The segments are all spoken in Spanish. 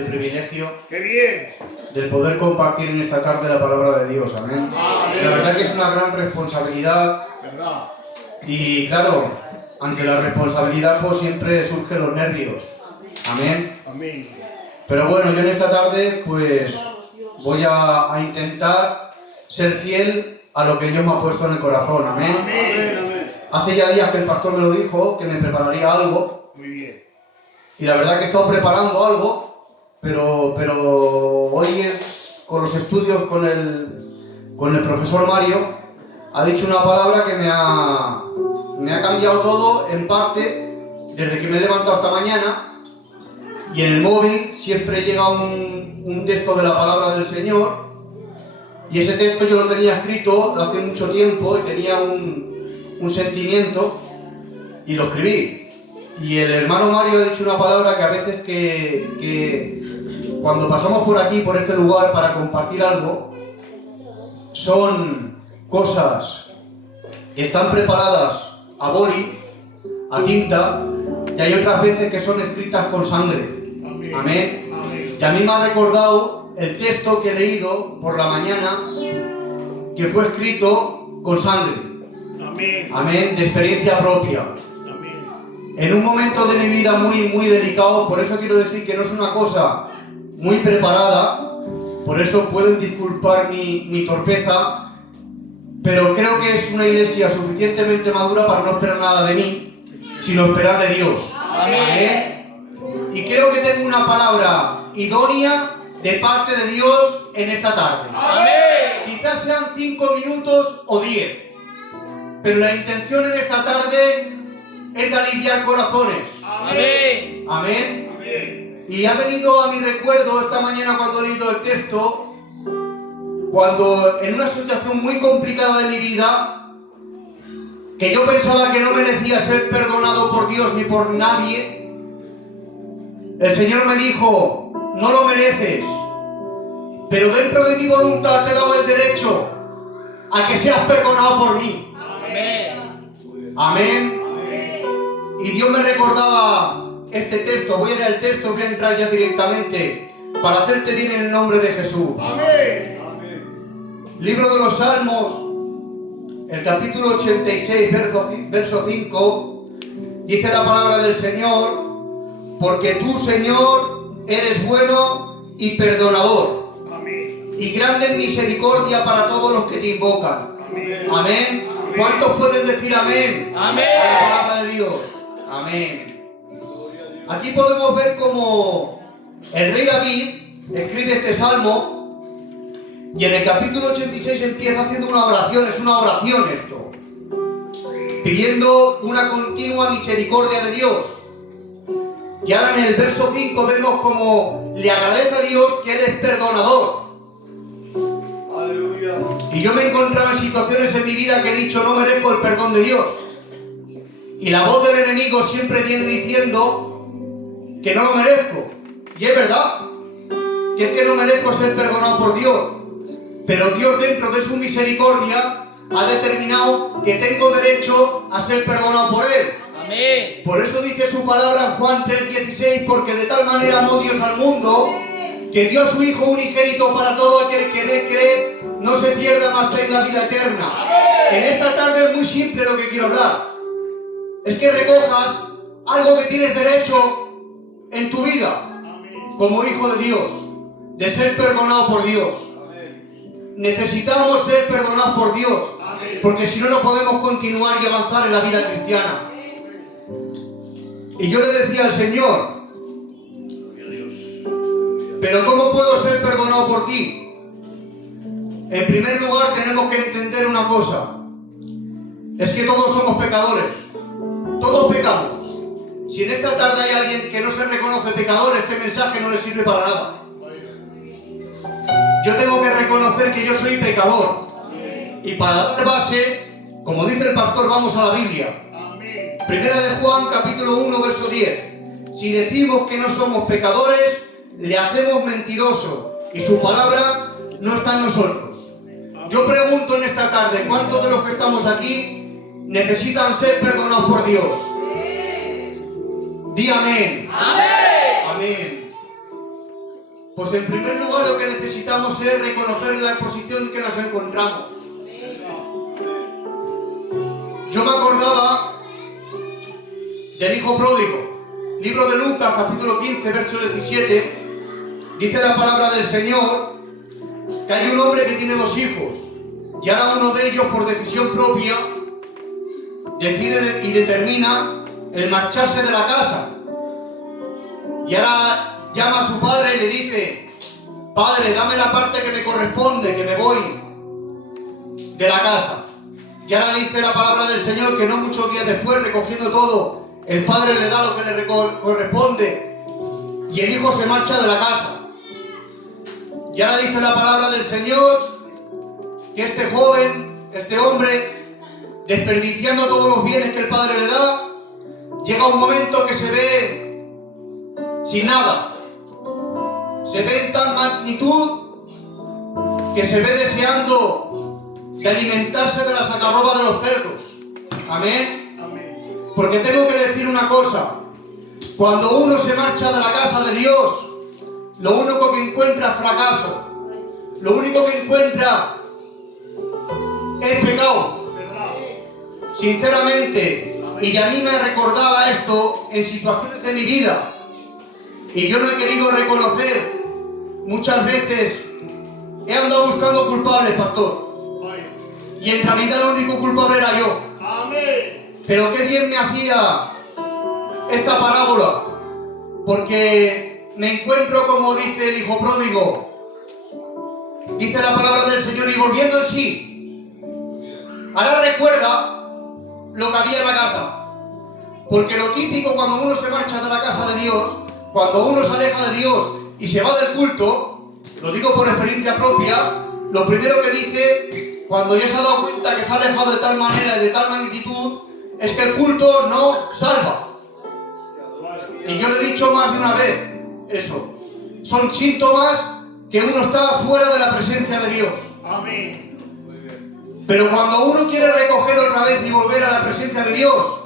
este privilegio ¡Qué bien! del poder compartir en esta tarde la palabra de Dios. Amén. Amén. La verdad que es una gran responsabilidad ¿Verdad? y claro, ante la responsabilidad pues siempre surgen los nervios. Amén. Amén. Pero bueno, yo en esta tarde pues voy a intentar ser fiel a lo que Dios me ha puesto en el corazón. Amén. Amén. Hace ya días que el pastor me lo dijo, que me prepararía algo. Muy bien. Y la verdad que he estado preparando algo, pero hoy con los estudios con el profesor Mario ha dicho una palabra que me ha cambiado todo en parte desde que me he levantado hasta mañana. Y en el móvil siempre llega un texto de la palabra del Señor, y ese texto yo lo tenía escrito hace mucho tiempo y tenía un sentimiento y lo escribí. Y el hermano Mario ha dicho una palabra que a veces que cuando pasamos por aquí, por este lugar, para compartir algo, son cosas que están preparadas a boli, a tinta, y hay otras veces que son escritas con sangre. Amén. Amén. Amén. Y a mí me ha recordado el texto que he leído por la mañana, que fue escrito con sangre. Amén. Amén, de experiencia propia. Amén. En un momento de mi vida muy delicado, por eso quiero decir que no es una cosa muy preparada, por eso pueden disculpar mi torpeza, pero creo que es una iglesia suficientemente madura para no esperar nada de mí, sino esperar de Dios. Amén. Y creo que tengo una palabra idónea de parte de Dios en esta tarde. Amén. Quizás sean 5 minutos o 10, pero la intención en esta tarde es de aliviar corazones. Amén. Amén. Amén. Y ha venido a mi recuerdo esta mañana cuando he leído el texto, cuando en una situación muy complicada de mi vida, que yo pensaba que no merecía ser perdonado por Dios ni por nadie, el Señor me dijo: no lo mereces, pero dentro de mi voluntad te he dado el derecho a que seas perdonado por mí. Amén. Amén. Y Dios me recordaba este texto. Voy a leer el texto, voy a entrar ya directamente para hacerte bien en el nombre de Jesús. Amén. Libro de los Salmos, el capítulo 86, verso 5, dice la palabra del Señor: porque tú, Señor, eres bueno y perdonador, Amén. y grande en misericordia para todos los que te invocan. Amén. Amén. ¿Cuántos pueden decir amén? Amén. A la palabra de Dios. Amén. Aquí podemos ver cómo el rey David escribe este salmo, y en el capítulo 86 empieza haciendo una oración. Es una oración esto, pidiendo una continua misericordia de Dios. Y ahora en el verso 5 vemos como le agradece a Dios que Él es perdonador. Aleluya. Y yo me he encontrado en situaciones en mi vida que he dicho: no merezco el perdón de Dios. Y la voz del enemigo siempre viene diciendo que no lo merezco. Y es verdad, que es que no merezco ser perdonado por Dios. Pero Dios, dentro de su misericordia, ha determinado que tengo derecho a ser perdonado por Él. Amén. Por eso dice su palabra en Juan 3:16: porque de tal manera amó Dios al mundo, que dio a su Hijo unigénito para todo aquel que en Él cree no se pierda, mas tenga vida eterna. En esta tarde es muy simple lo que quiero hablar. Es que recojas algo que tienes derecho en tu vida, como hijo de Dios, de ser perdonado por Dios. Necesitamos ser perdonados por Dios, porque si no, no podemos continuar y avanzar en la vida cristiana. Y yo le decía al Señor: pero ¿cómo puedo ser perdonado por ti? En primer lugar, tenemos que entender una cosa: es que todos somos pecadores, todos pecamos. Si en esta tarde hay alguien que no se reconoce pecador, este mensaje no le sirve para nada. Yo tengo que reconocer que yo soy pecador, y para dar base, como dice el pastor, vamos a la Biblia. Primera de Juan, capítulo 1, verso 10. Si decimos que no somos pecadores, le hacemos mentiroso, y su palabra no está en nosotros. Yo pregunto en esta tarde: ¿cuántos de los que estamos aquí necesitan ser perdonados por Dios? Di amén. Amén. Amén. Pues en primer lugar lo que necesitamos es reconocer la posición en que nos encontramos. Yo me acordaba del hijo pródigo. Libro de Lucas, capítulo 15, verso 17. Dice la palabra del Señor que hay un hombre que tiene 2 hijos. Y ahora uno de ellos, por decisión propia, decide y determina el marcharse de la casa. Y ahora llama a su padre y le dice: Padre, dame la parte que me corresponde, que me voy de la casa. Y ahora dice la palabra del Señor que no muchos días después, recogiendo todo, el padre le da lo que le corresponde y el hijo se marcha de la casa. Y ahora dice la palabra del Señor que este joven, este hombre, desperdiciando todos los bienes que el padre le da, llega un momento que se ve sin nada. Se ve en tal magnitud que se ve deseando de alimentarse de las algarrobas de los cerdos. Amén. Amén. Porque tengo que decir una cosa: cuando uno se marcha de la casa de Dios, lo único que encuentra es fracaso, lo único que encuentra es pecado. Sinceramente, y a mí me recordaba esto en situaciones de mi vida, y yo no he querido reconocer. Muchas veces he andado buscando culpables, pastor, y en realidad el único culpable era yo. Amén. Pero qué bien me hacía esta parábola, porque me encuentro, como dice el hijo pródigo, dice la palabra del Señor, y volviendo en sí, ahora recuerda lo que había en la casa. Porque lo típico cuando uno se marcha de la casa de Dios, cuando uno se aleja de Dios y se va del culto, lo digo por experiencia propia, lo primero que dice, cuando ya se ha dado cuenta que se ha alejado de tal manera y de tal magnitud, es que el culto no salva. Y yo le he dicho más de una vez eso. Son síntomas que uno está fuera de la presencia de Dios. Amén. Pero cuando uno quiere recoger otra vez y volver a la presencia de Dios,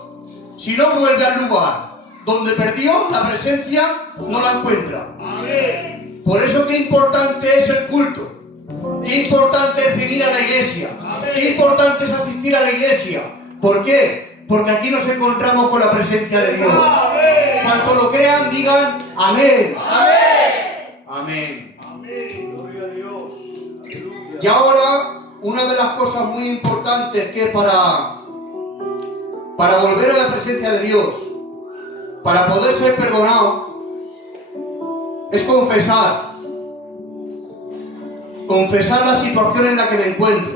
si no vuelve al lugar donde perdió la presencia, no la encuentra. Amén. Por eso qué importante es el culto. Qué importante es venir a la iglesia. Qué importante es asistir a la iglesia. ¿Por qué? Porque aquí nos encontramos con la presencia de Dios. Amén. Cuanto lo crean, digan amén. Amén. Amén. Amén. Gloria a Dios. Aleluya. Y ahora, una de las cosas muy importantes que para volver a la presencia de Dios, para poder ser perdonado, es confesar. Confesar la situación en la que me encuentro.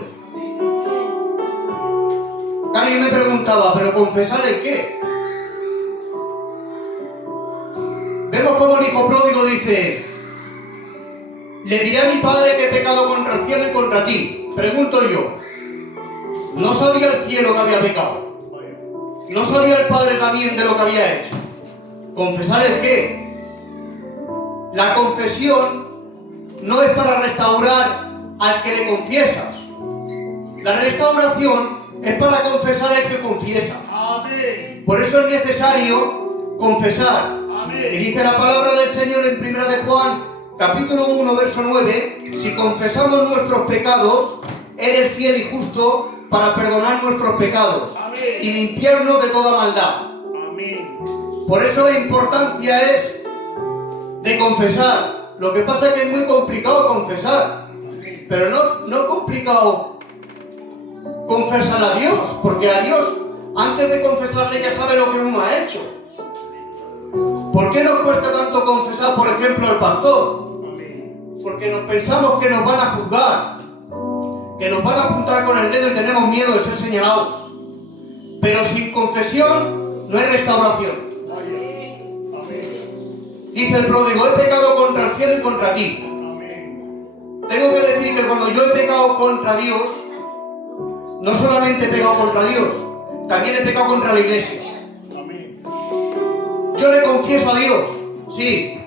Alguien me preguntaba, ¿pero confesar el qué? Vemos como el hijo pródigo dice: le diré a mi padre que he pecado contra el cielo y contra ti. Pregunto yo, ¿no sabía el cielo que había pecado? ¿No sabía el padre también de lo que había hecho? ¿Confesar el qué? La confesión no es para restaurar al que le confiesas. La restauración es para confesar al que confiesa. Amén. Por eso es necesario confesar. Amén. Y dice la palabra del Señor en 1 de Juan, capítulo 1, verso 9, si confesamos nuestros pecados, Él es fiel y justo para perdonar nuestros pecados Amén. y limpiarnos de toda maldad. Amén. Por eso la importancia es de confesar. Lo que pasa es que es muy complicado confesar, pero no complicado confesar a Dios, porque a Dios, antes de confesarle, ya sabe lo que uno ha hecho. ¿Por qué nos cuesta tanto confesar, por ejemplo, al pastor? Amén. Porque nos pensamos que nos van a juzgar, que nos van a apuntar con el dedo y tenemos miedo de ser señalados. Pero sin confesión no hay restauración. Amén. Dice el pródigo: he pecado contra el cielo y contra ti. Amén. Tengo que decir que cuando yo he pecado contra Dios, no solamente he pecado contra Dios, también he pecado contra la iglesia. Amén. Yo le confieso a Dios, sí,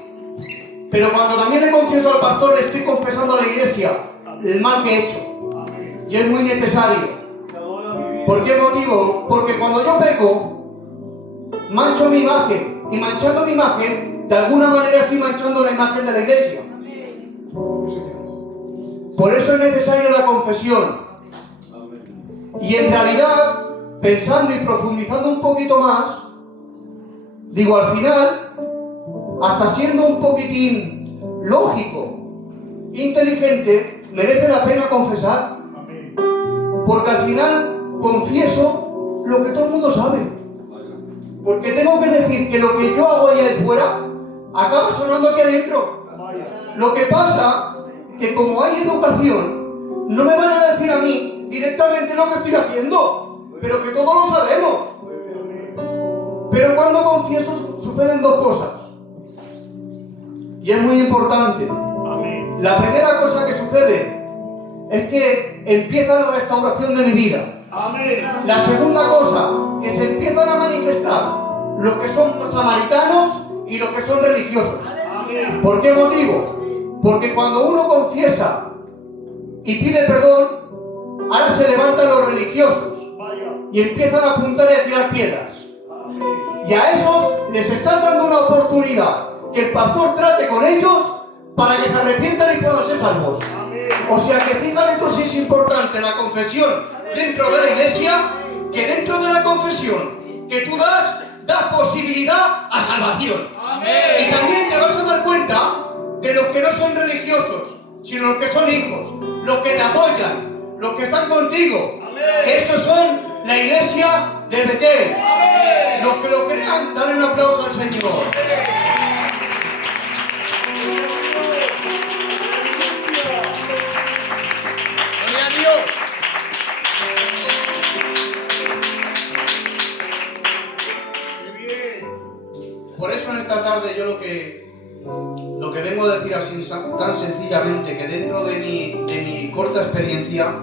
pero cuando también le confieso al pastor, le estoy confesando a la iglesia el mal que he hecho. Amén. Y es muy necesario. Te adoro mi vida. ¿Por qué motivo? Porque cuando yo peco, mancho mi imagen, y manchando mi imagen, de alguna manera estoy manchando la imagen de la iglesia. Por eso es necesaria la confesión. Y en realidad, pensando y profundizando un poquito más, digo, al final, hasta siendo un poquitín lógico, inteligente, merece la pena confesar. Amén. Porque al final confieso lo que todo el mundo sabe. Porque tengo que decir que lo que yo hago allá afuera acaba sonando aquí adentro. Vaya. Lo que pasa que como hay educación, no me van a decir a mí directamente lo que estoy haciendo, pero que todos lo sabemos. Pero cuando confieso suceden dos cosas. Y es muy importante. Amén. La primera cosa que sucede es que empieza la restauración de mi vida. Amén. La segunda cosa, que se empiezan a manifestar los que son samaritanos y los que son religiosos. Amén. ¿Por qué motivo? Porque cuando uno confiesa y pide perdón, ahora se levantan los religiosos Vaya. y empiezan a apuntar y a tirar piedras. Amén. Y a esos les están dando una oportunidad que el pastor trate con ellos para que se arrepientan y puedan ser salvos. Amén. O sea que fíjate tú si es importante la confesión dentro de la iglesia, que dentro de la confesión que tú das posibilidad a salvación. Y también te vas a dar cuenta de los que no son religiosos, sino los que son hijos, los que te apoyan, los que están contigo. Que esos son la iglesia de Betel. Los que lo crean, dale un aplauso al Señor. Gloria a Dios. Qué bien. Por eso en esta tarde yo lo que vengo a decir así tan sencillamente, que dentro de mi corta experiencia,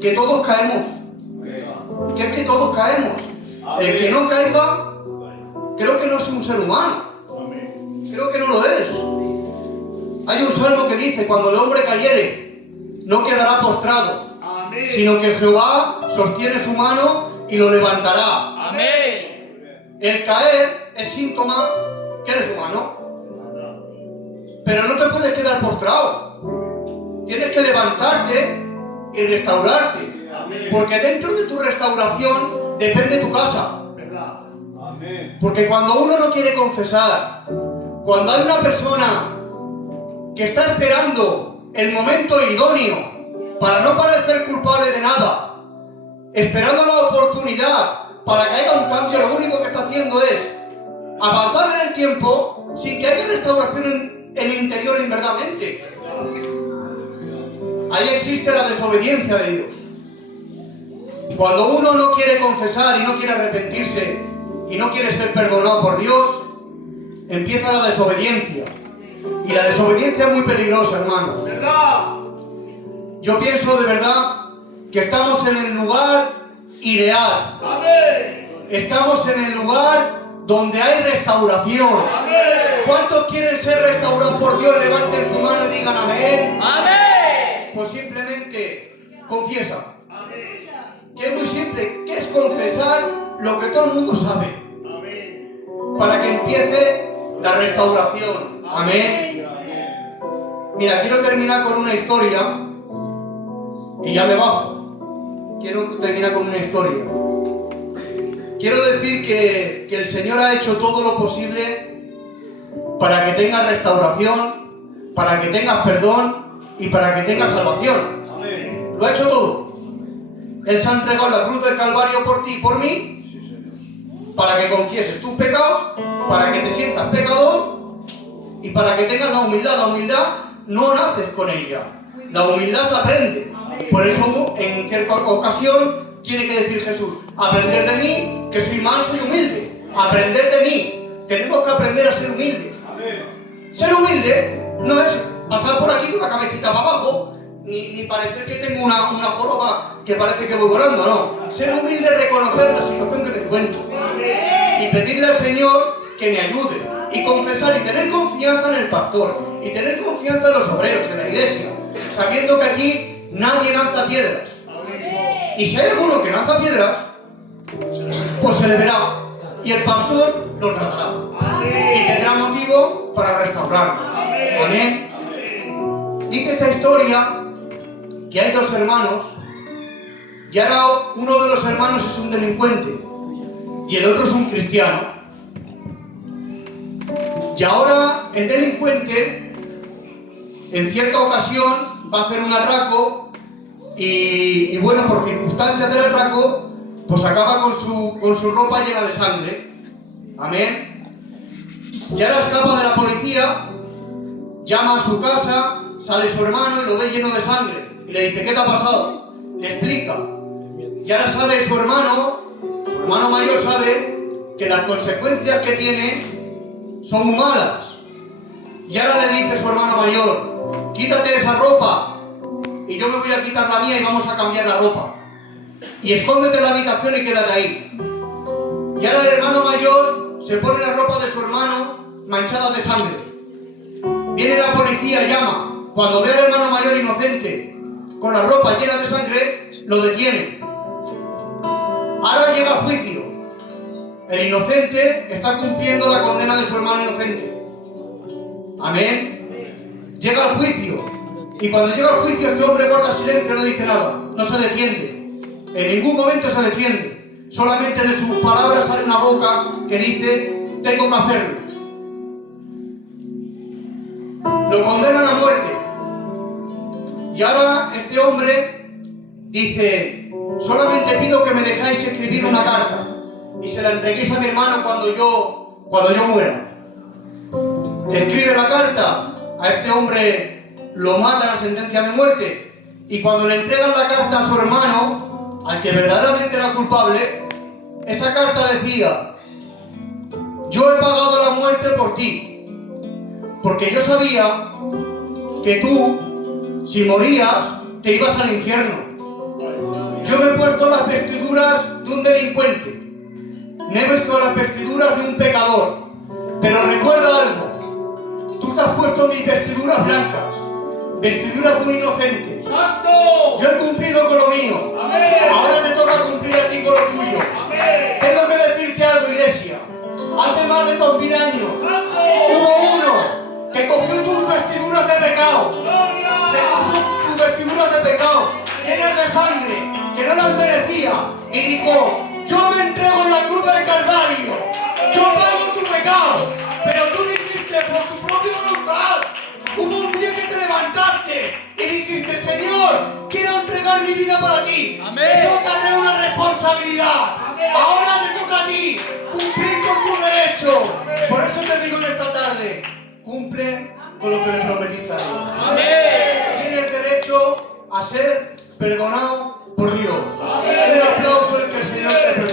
que todos caemos, que es que todos caemos. El que no caiga, creo que no es un ser humano, Amén. creo que no lo es. Hay un salmo que dice, cuando el hombre cayere, no quedará postrado, Amén. sino que Jehová sostiene su mano y lo levantará. Amén. El caer es síntoma que eres humano. Pero no te puedes quedar postrado. Tienes que levantarte y restaurarte. Amén. Porque dentro de tu restauración depende tu casa. ¿Verdad? Amén. Porque cuando uno no quiere confesar, cuando hay una persona que está esperando el momento idóneo para no parecer culpable de nada, esperando la oportunidad para que haya un cambio, lo único que está haciendo es avanzar en el tiempo sin que haya restauración en el interior inmediatamente. Ahí existe la desobediencia de Dios. Cuando uno no quiere confesar y no quiere arrepentirse y no quiere ser perdonado por Dios, empieza la desobediencia. Y la desobediencia es muy peligrosa, hermanos. ¿Verdad? Yo pienso de verdad que estamos en el lugar ideal. Amén. Estamos en el lugar donde hay restauración. Amén. ¿Cuántos quieren ser restaurados por Dios? Levanten su mano y digan amén. Amén. Pues simplemente confiesa. Amén. Que es muy simple, que es confesar lo que todo el mundo sabe, Amén. para que empiece la restauración. Amén. Mira, quiero terminar con una historia y ya me bajo. Quiero terminar con una historia. Quiero decir que el Señor ha hecho todo lo posible para que tengas restauración, para que tengas perdón y para que tengas salvación. Amén. Lo ha hecho todo. Él se ha entregado la cruz del Calvario por ti y por mí, Sí, Señor. para que confieses tus pecados, para que te sientas pecador y para que tengas la humildad. La humildad no naces con ella, la humildad se aprende. Por eso en cierta ocasión tiene que decir Jesús, aprender de mí, que soy manso y humilde. Aprender de mí. Tenemos que aprender a ser humildes. Amén. Ser humilde no es pasar por aquí con la cabecita para abajo, ni parecer que tengo una joroba que parece que voy volando, no. Ser humilde es reconocer la situación que me encuentro y pedirle al Señor que me ayude y confesar y tener confianza en el pastor y tener confianza en los obreros, en la iglesia, sabiendo que aquí nadie lanza piedras. Y si hay alguno que lanza piedras, pues se le verá y el pastor lo tratará y tendrá motivo para restaurarlo. Amén. historia que hay dos hermanos y ahora uno de los hermanos es un delincuente y el otro es un cristiano. Y ahora el delincuente en cierta ocasión va a hacer un atraco y bueno, por circunstancias del atraco, pues acaba con su ropa llena de sangre. Amén. Y ahora escapa de la policía, llama a su casa, sale su hermano y lo ve lleno de sangre. Y le dice, ¿qué te ha pasado? Le explica. Y ahora sabe su hermano mayor sabe que las consecuencias que tiene son muy malas. Y ahora le dice su hermano mayor, quítate esa ropa y yo me voy a quitar la mía y vamos a cambiar la ropa. Y escóndete en la habitación y quédate ahí. Y ahora el hermano mayor se pone la ropa de su hermano manchada de sangre. Viene la policía, llama. Cuando ve al hermano mayor inocente con la ropa llena de sangre, lo detiene. Ahora llega a juicio. El inocente está cumpliendo la condena de su hermano inocente. Amén. Llega al juicio. Y cuando llega al juicio, este hombre guarda silencio, no dice nada. No se defiende. En ningún momento se defiende. Solamente de sus palabras sale una boca que dice, tengo que hacerlo. Lo condenan a muerte. Y ahora este hombre dice, solamente pido que me dejáis escribir una carta y se la entreguéis a mi hermano cuando yo muera. Escribe la carta, a este hombre lo mata la sentencia de muerte y cuando le entregan la carta a su hermano, al que verdaderamente era culpable, esa carta decía, yo he pagado la muerte por ti, porque yo sabía que tú, si morías, te ibas al infierno. Yo me he puesto las vestiduras de un delincuente, me he puesto las vestiduras de un pecador, pero recuerda algo, tú te has puesto mis vestiduras blancas, vestiduras de un inocente. ¡Santo! Yo he cumplido con lo mío, ¡Amén! ahora te toca cumplir a ti con lo tuyo. ¡Amén! Tengo que decirte algo, iglesia, hace más de 2000 años ¡Santo! hubo uno que cogió tus vestiduras de pecado, se puso tus vestiduras de pecado, llenas de sangre, que no las merecía, y dijo, yo me entrego en la cruz del Calvario, yo pago tu pecado, pero tú dijiste por tu propia voluntad, hubo un día que te levantaste y dijiste, Señor, quiero entregar mi vida para ti. Amén. Eso carrea una responsabilidad. Ahora te toca a ti cumplir con tu derecho. Por eso te digo en esta tarde, cumple con lo que le prometiste a Dios. Amén. Tienes derecho a ser perdonado por Dios. Un aplauso al que el Señor te perdone.